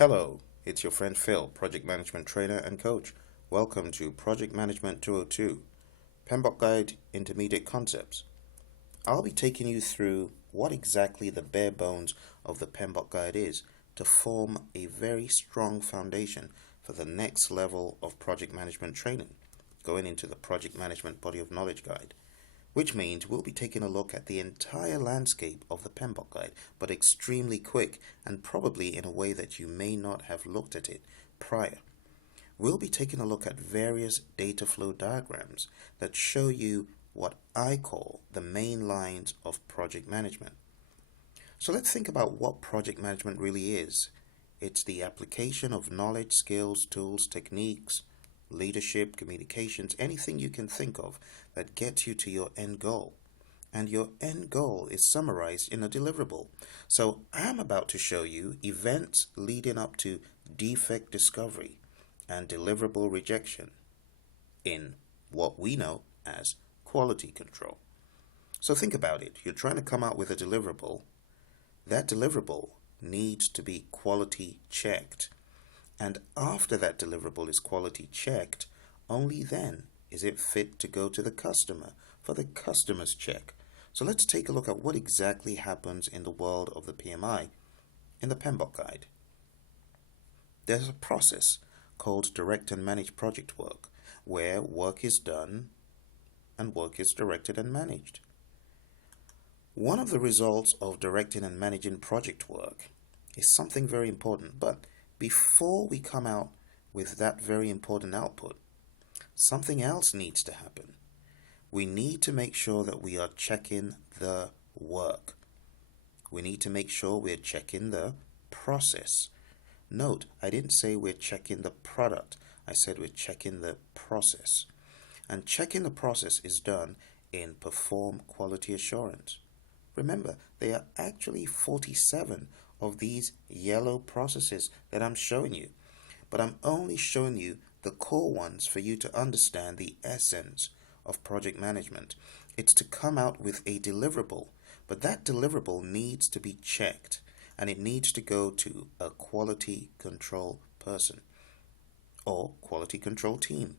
Hello, it's your friend Phil, Project Management Trainer and Coach. Welcome to Project Management 202, PMBOK Guide Intermediate Concepts. I'll be taking you through what exactly the bare bones of the PMBOK Guide is to form a very strong foundation for the next level of project management training, going into the Project Management Body of Knowledge Guide. Which means we'll be taking a look at the entire landscape of the PMBOK guide, but extremely quick and probably in a way that you may not have looked at it prior. We'll be taking a look at various data flow diagrams that show you what I call the main lines of project management. So let's think about what project management really is. It's the application of knowledge, skills, tools, techniques, leadership, communications, anything you can think of that gets you to your end goal. And your end goal is summarized in a deliverable. So I'm about to show you events leading up to defect discovery and deliverable rejection in what we know as quality control. So think about it. You're trying to come out with a deliverable. That deliverable needs to be quality checked. And after that deliverable is quality checked, only then is it fit to go to the customer for the customer's check. So let's take a look at what exactly happens in the world of the PMI in the PMBOK guide. There's a process called direct and manage project work, where work is done and work is directed and managed. One of the results of directing and managing project work is something very important, but before we come out with that very important output, something else needs to happen. We need to make sure that we are checking the work. We need to make sure we're checking the process. Note, I didn't say we're checking the product. I said we're checking the process. And checking the process is done in perform quality assurance. Remember, there are actually 47 of these yellow processes that I'm showing you, but I'm only showing you the core ones for you to understand the essence of project management. It's to come out with a deliverable, but that deliverable needs to be checked and it needs to go to a quality control person or quality control team.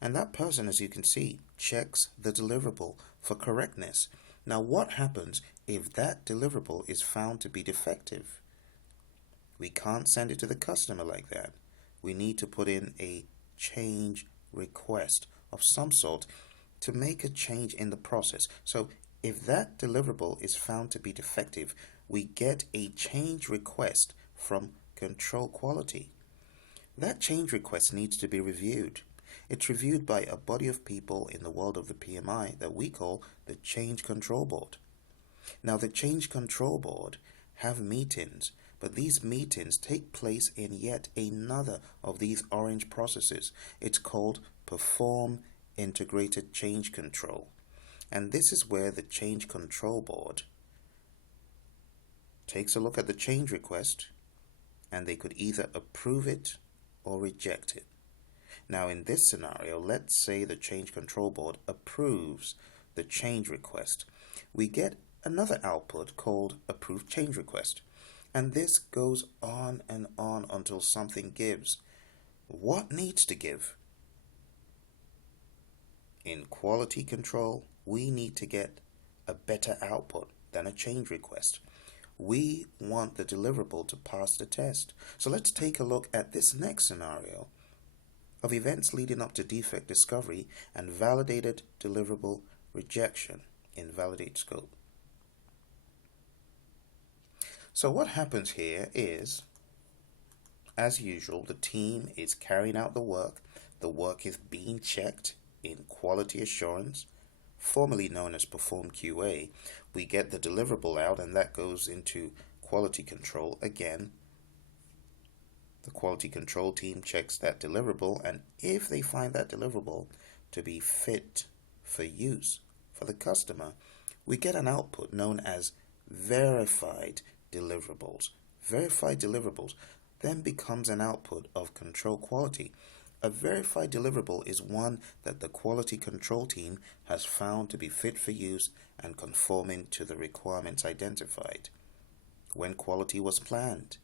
And that person, as you can see, checks the deliverable for correctness. Now, what happens if that deliverable is found to be defective? We can't send it to the customer like that. We need to put in a change request of some sort to make a change in the process. So if that deliverable is found to be defective, we get a change request from control quality. That change request needs to be reviewed. It's reviewed by a body of people in the world of the PMI that we call the Change Control Board. Now, the Change Control Board have meetings, but these meetings take place in yet another of these orange processes. It's called Perform Integrated Change Control. And this is where the Change Control Board takes a look at the change request and they could either approve it or reject it. Now, in this scenario, let's say the Change Control Board approves the change request. We get another output called Approved Change Request. And this goes on and on until something gives. What needs to give? In quality control, we need to get a better output than a change request. We want the deliverable to pass the test. So let's take a look at this next scenario of events leading up to defect discovery and validated deliverable rejection in validate scope. So what happens here is, as usual, the team is carrying out the work. The work is being checked in quality assurance, formerly known as Perform QA. We get the deliverable out and that goes into quality control again. The quality control team checks that deliverable, and if they find that deliverable to be fit for use for the customer, we get an output known as verified deliverables. Verified deliverables then becomes an output of control quality. A verified deliverable is one that the quality control team has found to be fit for use and conforming to the requirements identified when quality was planned.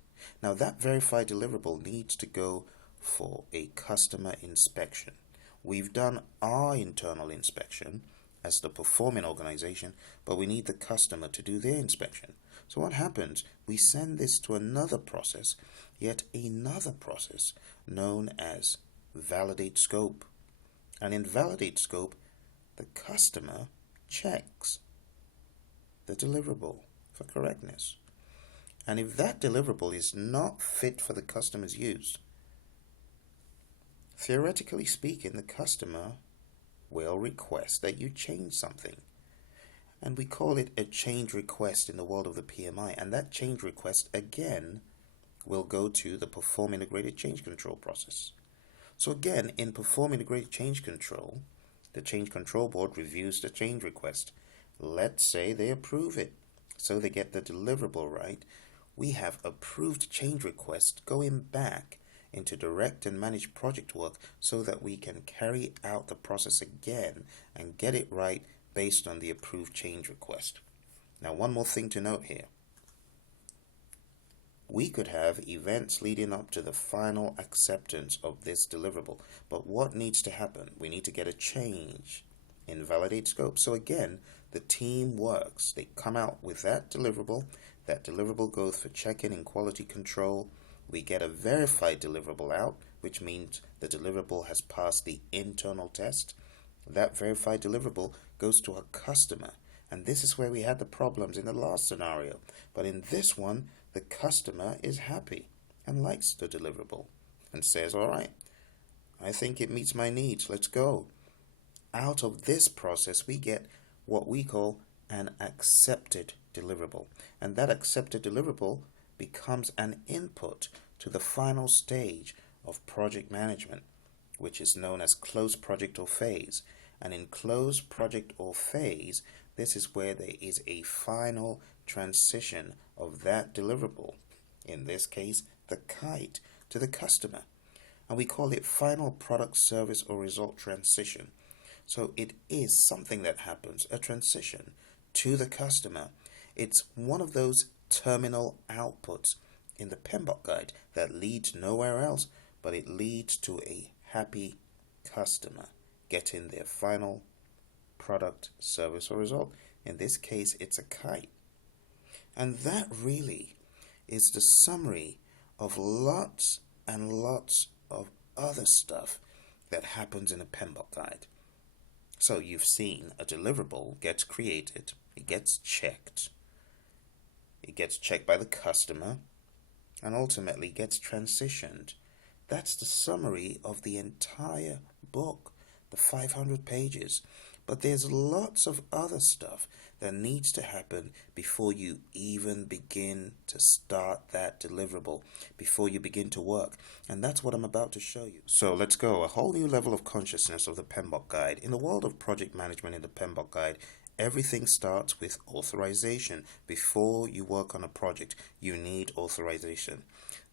Now, that verified deliverable needs to go for a customer inspection. We've done our internal inspection as the performing organization, but we need the customer to do their inspection. So what happens? We send this to another process, yet another process known as validate scope. And in validate scope, the customer checks the deliverable for correctness. And if that deliverable is not fit for the customer's use, theoretically speaking, the customer will request that you change something. And we call it a change request in the world of the PMI. And that change request, again, will go to the Perform Integrated Change Control process. So again, in Perform Integrated Change Control, the Change Control Board reviews the change request. Let's say they approve it, so they get the deliverable right. We have approved change request going back into direct and managed project work so that we can carry out the process again and get it right based on the approved change request. Now, one more thing to note here. We could have events leading up to the final acceptance of this deliverable, but what needs to happen? We need to get a change in validate scope. So again, the team works. They come out with that deliverable. That deliverable goes for check-in and quality control. We get a verified deliverable out, which means the deliverable has passed the internal test. That verified deliverable goes to a customer. And this is where we had the problems in the last scenario. But in this one, the customer is happy and likes the deliverable and says, all right, I think it meets my needs. Let's go. Out of this process, we get what we call an accepted deliverable. And that accepted deliverable becomes an input to the final stage of project management, which is known as close project or phase. And in close project or phase, this is where there is a final transition of that deliverable, in this case, the kite, to the customer. And we call it final product, service, or result transition. So it is something that happens, a transition to the customer. It's one of those terminal outputs in the PMBOK guide that leads nowhere else, but it leads to a happy customer getting their final product, service, or result. In this case, it's a kite. And that really is the summary of lots and lots of other stuff that happens in a PMBOK guide. So you've seen a deliverable gets created, it gets checked by the customer, and ultimately gets transitioned. That's the summary of the entire book, the 500 pages. But there's lots of other stuff that needs to happen before you even begin to start that deliverable, before you begin to work. And that's what I'm about to show you. So let's go. A whole new level of consciousness of the PMBOK guide. In the world of project management in the PMBOK guide, everything starts with authorization. Before you work on a project, you need authorization.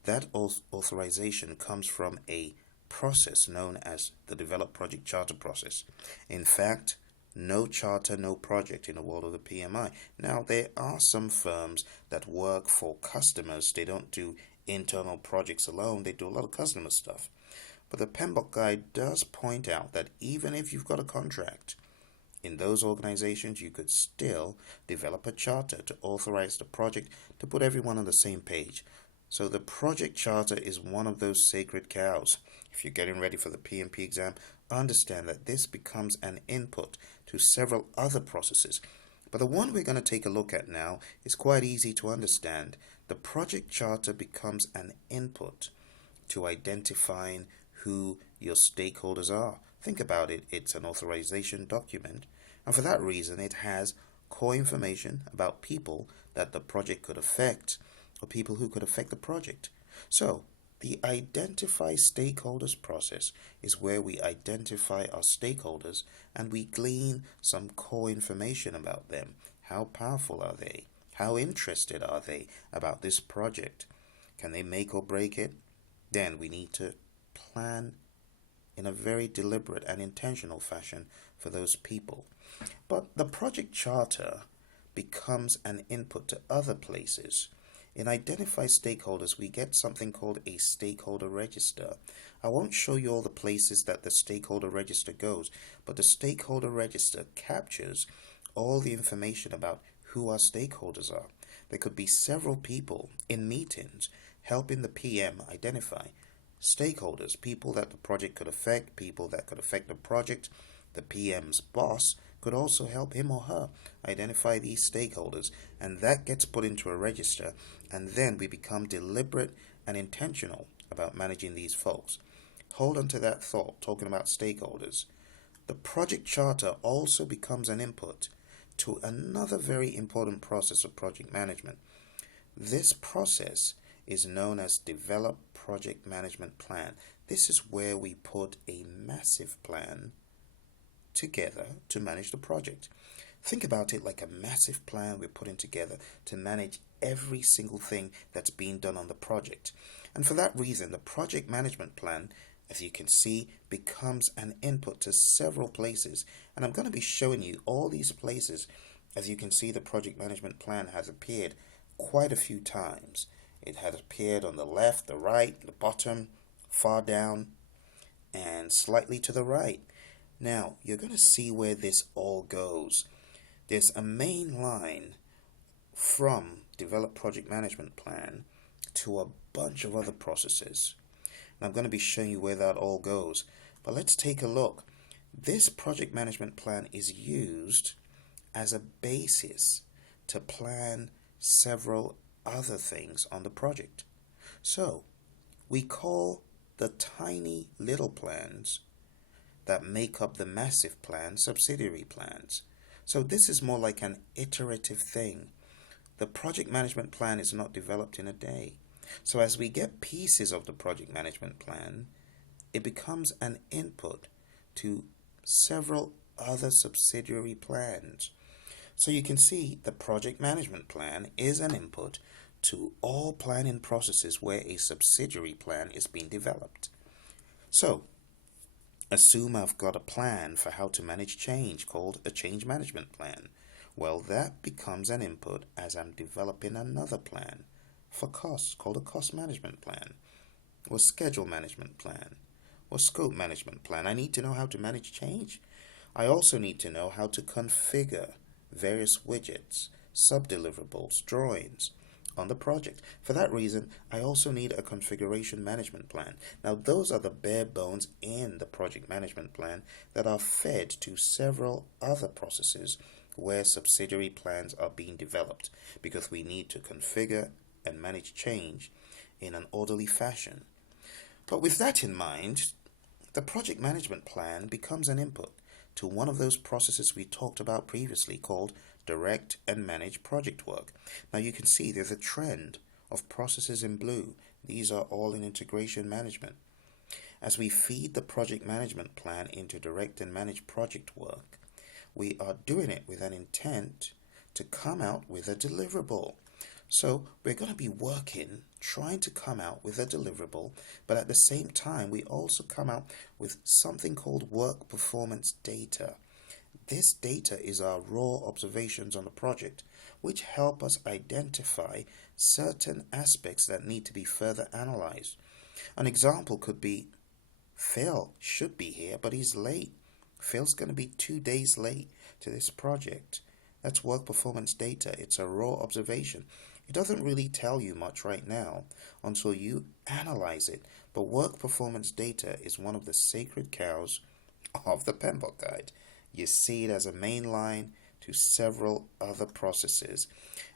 That authorization comes from a process known as the Develop Project Charter process. In fact, no charter, no project in the world of the PMI. Now, there are some firms that work for customers. They don't do internal projects alone. They do a lot of customer stuff. But the PMBOK guide does point out that even if you've got a contract, in those organizations, you could still develop a charter to authorize the project, to put everyone on the same page. So the project charter is one of those sacred cows. If you're getting ready for the PMP exam, understand that this becomes an input to several other processes. But the one we're going to take a look at now is quite easy to understand. The project charter becomes an input to identifying who your stakeholders are. Think about it. It's an authorization document. And for that reason, it has core information about people that the project could affect, or people who could affect the project. So, the identify stakeholders process is where we identify our stakeholders and we glean some core information about them. How powerful are they? How interested are they about this project? Can they make or break it? Then we need to plan in a very deliberate and intentional fashion for those people. But the project charter becomes an input to other places. In Identify Stakeholders, we get something called a stakeholder register. I won't show you all the places that the stakeholder register goes, but the stakeholder register captures all the information about who our stakeholders are. There could be several people in meetings helping the PM identify stakeholders, people that the project could affect, people that could affect the project. The PM's boss could also help him or her identify these stakeholders, and that gets put into a register, and then we become deliberate and intentional about managing these folks. Hold on to that thought, talking about stakeholders. The project charter also becomes an input to another very important process of project management. This process is known as Develop Project Management Plan. This is where we put a massive plan together to manage the project. Think about it like a massive plan we're putting together to manage every single thing that's being done on the project. And for that reason, the project management plan, as you can see, becomes an input to several places. And I'm going to be showing you all these places. As you can see, the project management plan has appeared quite a few times. It has appeared on the left, the right, the bottom, far down, and slightly to the right. Now, you're going to see where this all goes. There's a main line from Develop Project Management Plan to a bunch of other processes. And I'm going to be showing you where that all goes. But let's take a look. This project management plan is used as a basis to plan several other things on the project. So, we call the tiny little plans that make up the massive plan subsidiary plans. So this is more like an iterative thing. The project management plan is not developed in a day. So as we get pieces of the project management plan, it becomes an input to several other subsidiary plans. So you can see the project management plan is an input to all planning processes where a subsidiary plan is being developed. So assume I've got a plan for how to manage change called a change management plan. Well, that becomes an input as I'm developing another plan for costs called a cost management plan, or schedule management plan, or scope management plan. I need to know how to manage change. I also need to know how to configure various widgets, sub-deliverables, drawings on the project. For that reason, I also need a configuration management plan. Now, those are the bare bones in the project management plan that are fed to several other processes where subsidiary plans are being developed, because we need to configure and manage change in an orderly fashion. But with that in mind, the project management plan becomes an input to one of those processes we talked about previously called direct and manage project work. Now you can see there's a trend of processes in blue. These are all in integration management. As we feed the project management plan into direct and manage project work, we are doing it with an intent to come out with a deliverable. So we're going to be working, trying to come out with a deliverable, but at the same time, we also come out with something called work performance data. This data is our raw observations on the project, which help us identify certain aspects that need to be further analyzed. An example could be, Phil should be here, but he's late. Phil's going to be 2 days late to this project. That's work performance data. It's a raw observation. It doesn't really tell you much right now until you analyze it, but work performance data is one of the sacred cows of the PMBOK guide. You see it as a main line to several other processes,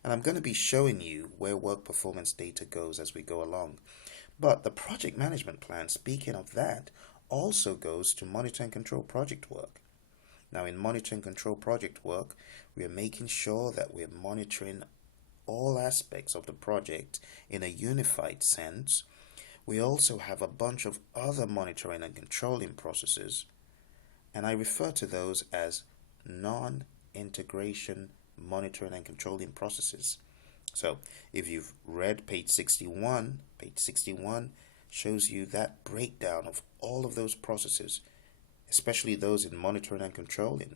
and I'm going to be showing you where work performance data goes as we go along. But the project management plan, speaking of that, also goes to monitor and control project work. Now in monitor and control project work, we are making sure that we're monitoring all aspects of the project in a unified sense. We also have a bunch of other monitoring and controlling processes, and I refer to those as non-integration monitoring and controlling processes. So if you've read page 61 shows you that breakdown of all of those processes, especially those in monitoring and controlling.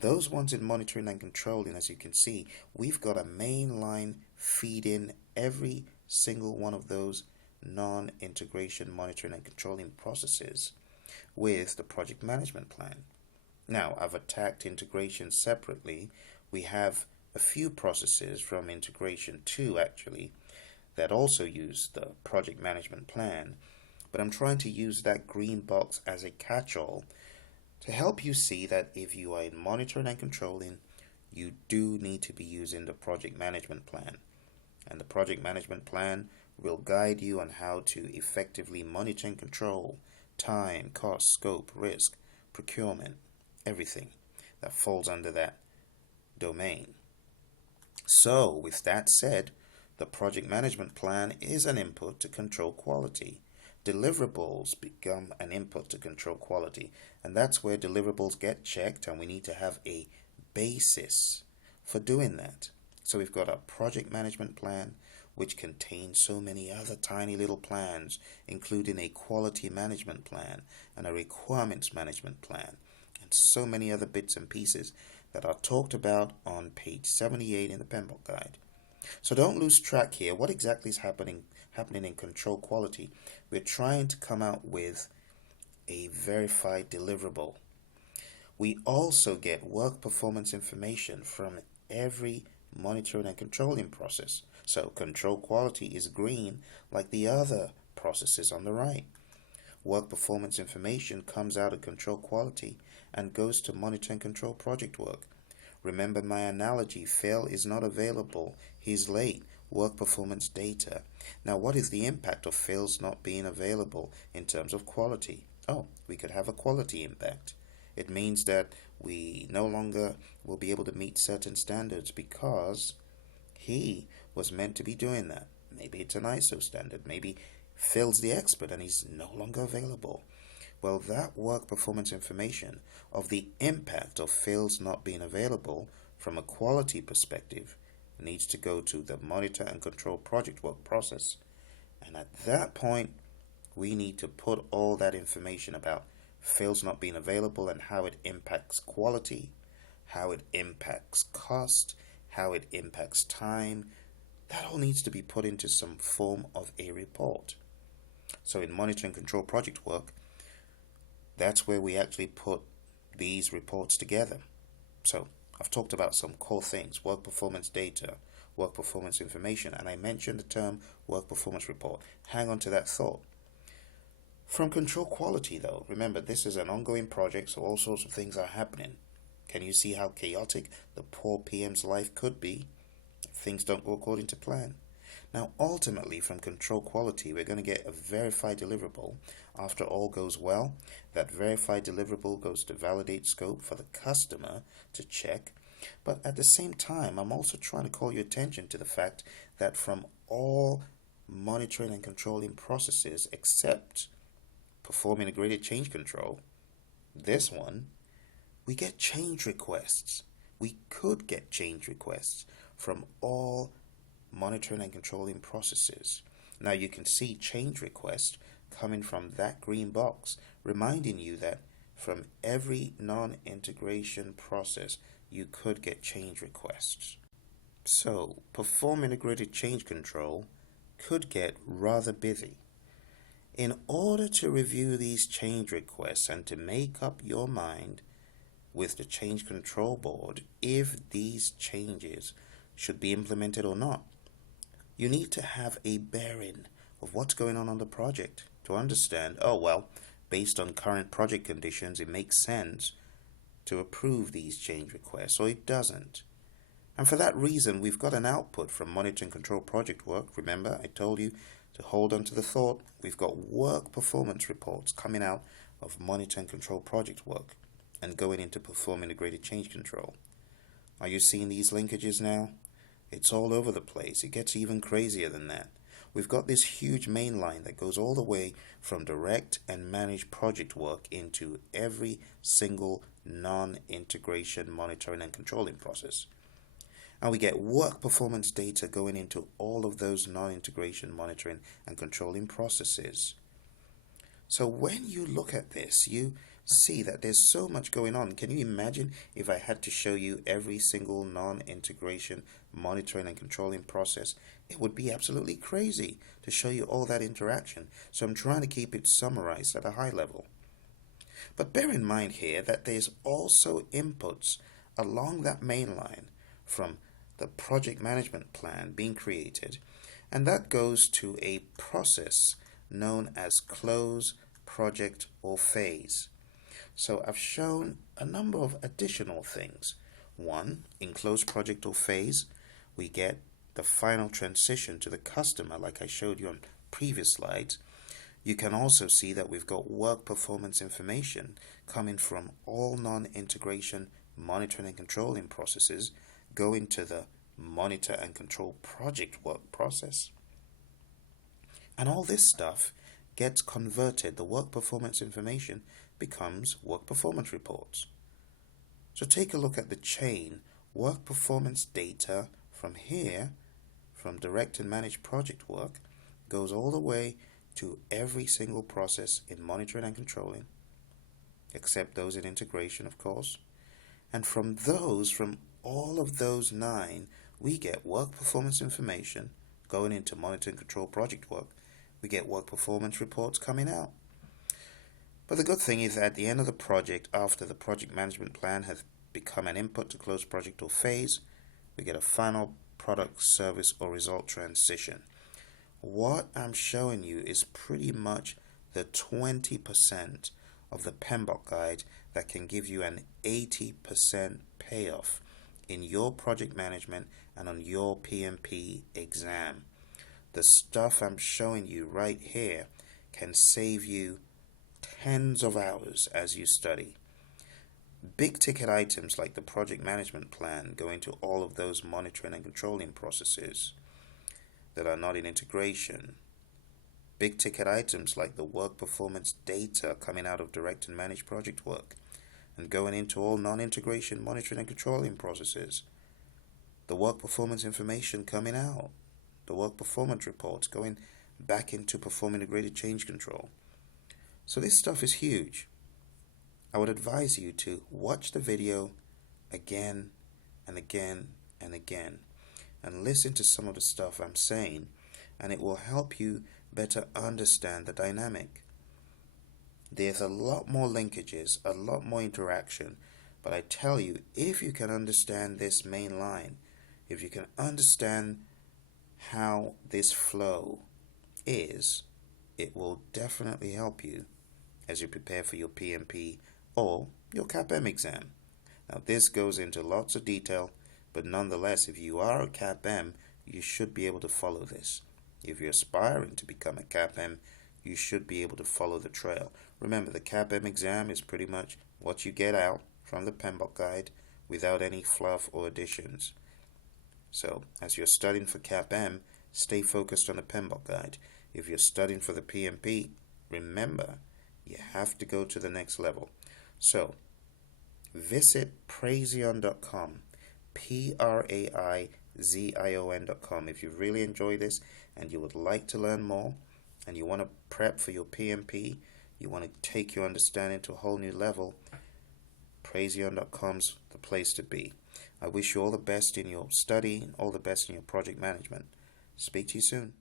Those ones in monitoring and controlling, as you can see, we've got a mainline feed in every single one of those non-integration monitoring and controlling processes with the project management plan. Now, I've attacked integration separately. We have a few processes from integration 2 actually that also use the project management plan, but I'm trying to use that green box as a catch-all to help you see that if you are in monitoring and controlling, you do need to be using the project management plan. And the project management plan will guide you on how to effectively monitor and control time, cost, scope, risk, procurement, everything that falls under that domain. So, with that said, the project management plan is an input to control quality. Deliverables become an input to control quality, and that's where deliverables get checked, and we need to have a basis for doing that. So we've got a project management plan, which contains so many other tiny little plans, including a quality management plan and a requirements management plan, and so many other bits and pieces that are talked about on page 78 in the PMBOK guide. So don't lose track here. What exactly is happening in control quality? We're trying to come out with a verified deliverable. We also get work performance information from every monitoring and controlling process. So control quality is green like the other processes on the right. Work performance information comes out of control quality and goes to monitor and control project work. Remember my analogy, Phil is not available, he's late, work performance data. Now what is the impact of Phil's not being available in terms of quality? Oh, we could have a quality impact. It means that we no longer will be able to meet certain standards because he was meant to be doing that. Maybe it's an ISO standard, maybe Phil's the expert and he's no longer available. Well, that work performance information of the impact of Phil's not being available from a quality perspective needs to go to the monitor and control project work process. And at that point, we need to put all that information about Phil's not being available and how it impacts quality, how it impacts cost, how it impacts time. That all needs to be put into some form of a report. So in monitor and control project work, that's where we actually put these reports together. So I've talked about some core things: work performance data, work performance information, and I mentioned the term work performance report. Hang on to that thought. From control quality though, remember this is an ongoing project, so all sorts of things are happening. Can you see how chaotic the poor PM's life could be if things don't go according to plan? Now ultimately from control quality we're going to get a verified deliverable. After all goes well, that verified deliverable goes to validate scope for the customer to check. But at the same time, I'm also trying to call your attention to the fact that from all monitoring and controlling processes except perform integrated change control, this one, we get change requests. We could get change requests from all monitoring and controlling processes. Now you can see change requests coming from that green box, reminding you that from every non-integration process you could get change requests. So perform integrated change control could get rather busy. In order to review these change requests and to make up your mind with the change control board if these changes should be implemented or not, you need to have a bearing of what's going on the project to understand, oh well, based on current project conditions, it makes sense to approve these change requests, or it doesn't. And for that reason, we've got an output from monitor and control project work. Remember, I told you to hold on to the thought. We've got work performance reports coming out of monitor and control project work and going into perform integrated change control. Are you seeing these linkages now? It's all over the place. It gets even crazier than that. We've got this huge main line that goes all the way from direct and managed project work into every single non-integration monitoring and controlling process. And we get work performance data going into all of those non-integration monitoring and controlling processes. So when you look at this, you see that there's so much going on. Can you imagine if I had to show you every single non-integration monitoring and controlling process? It would be absolutely crazy to show you all that interaction. So I'm trying to keep it summarized at a high level. But bear in mind here that there's also inputs along that main line from the project management plan being created, and that goes to a process known as close, project, or phase. So I've shown a number of additional things. One, in close project or phase, we get the final transition to the customer like I showed you on previous slides. You can also see that we've got work performance information coming from all non-integration monitoring and controlling processes going to the monitor and control project work process. And all this stuff gets converted. The work performance information becomes work performance reports. So take a look at the chain. Work performance data from here, from direct and managed project work, goes all the way to every single process in monitoring and controlling, except those in integration, of course. And from all of those 9, we get work performance information going into monitor and control project work. We get work performance reports coming out. But the good thing is that at the end of the project, after the project management plan has become an input to close project or phase, we get a final product, service, or result transition. What I'm showing you is pretty much the 20% of the PMBOK guide that can give you an 80% payoff in your project management and on your PMP exam. The stuff I'm showing you right here can save you tens of hours as you study. Big ticket items like the project management plan go into all of those monitoring and controlling processes that are not in integration. Big ticket items like the work performance data coming out of direct and managed project work and going into all non-integration monitoring and controlling processes. The work performance information coming out. The work performance reports going back into perform integrated change control. So this stuff is huge. I would advise you to watch the video again and again and again and listen to some of the stuff I'm saying, and it will help you better understand the dynamic. There's a lot more linkages, a lot more interaction, but I tell you, if you can understand this main line, if you can understand how this flow is, it will definitely help you as you prepare for your PMP or your CAPM exam. Now this goes into lots of detail, but nonetheless, if you are a CAPM, you should be able to follow this. If you're aspiring to become a CAPM, you should be able to follow the trail. Remember, the CAPM exam is pretty much what you get out from the PMBOK guide without any fluff or additions. So, as you're studying for CAPM, stay focused on the PMBOK guide. If you're studying for the PMP, remember, you have to go to the next level. So, visit Praizion.com, Praizion.com. If you really enjoy this and you would like to learn more and you want to prep for your PMP, you want to take your understanding to a whole new level, Praizion.com's the place to be. I wish you all the best in your study, all the best in your project management. Speak to you soon.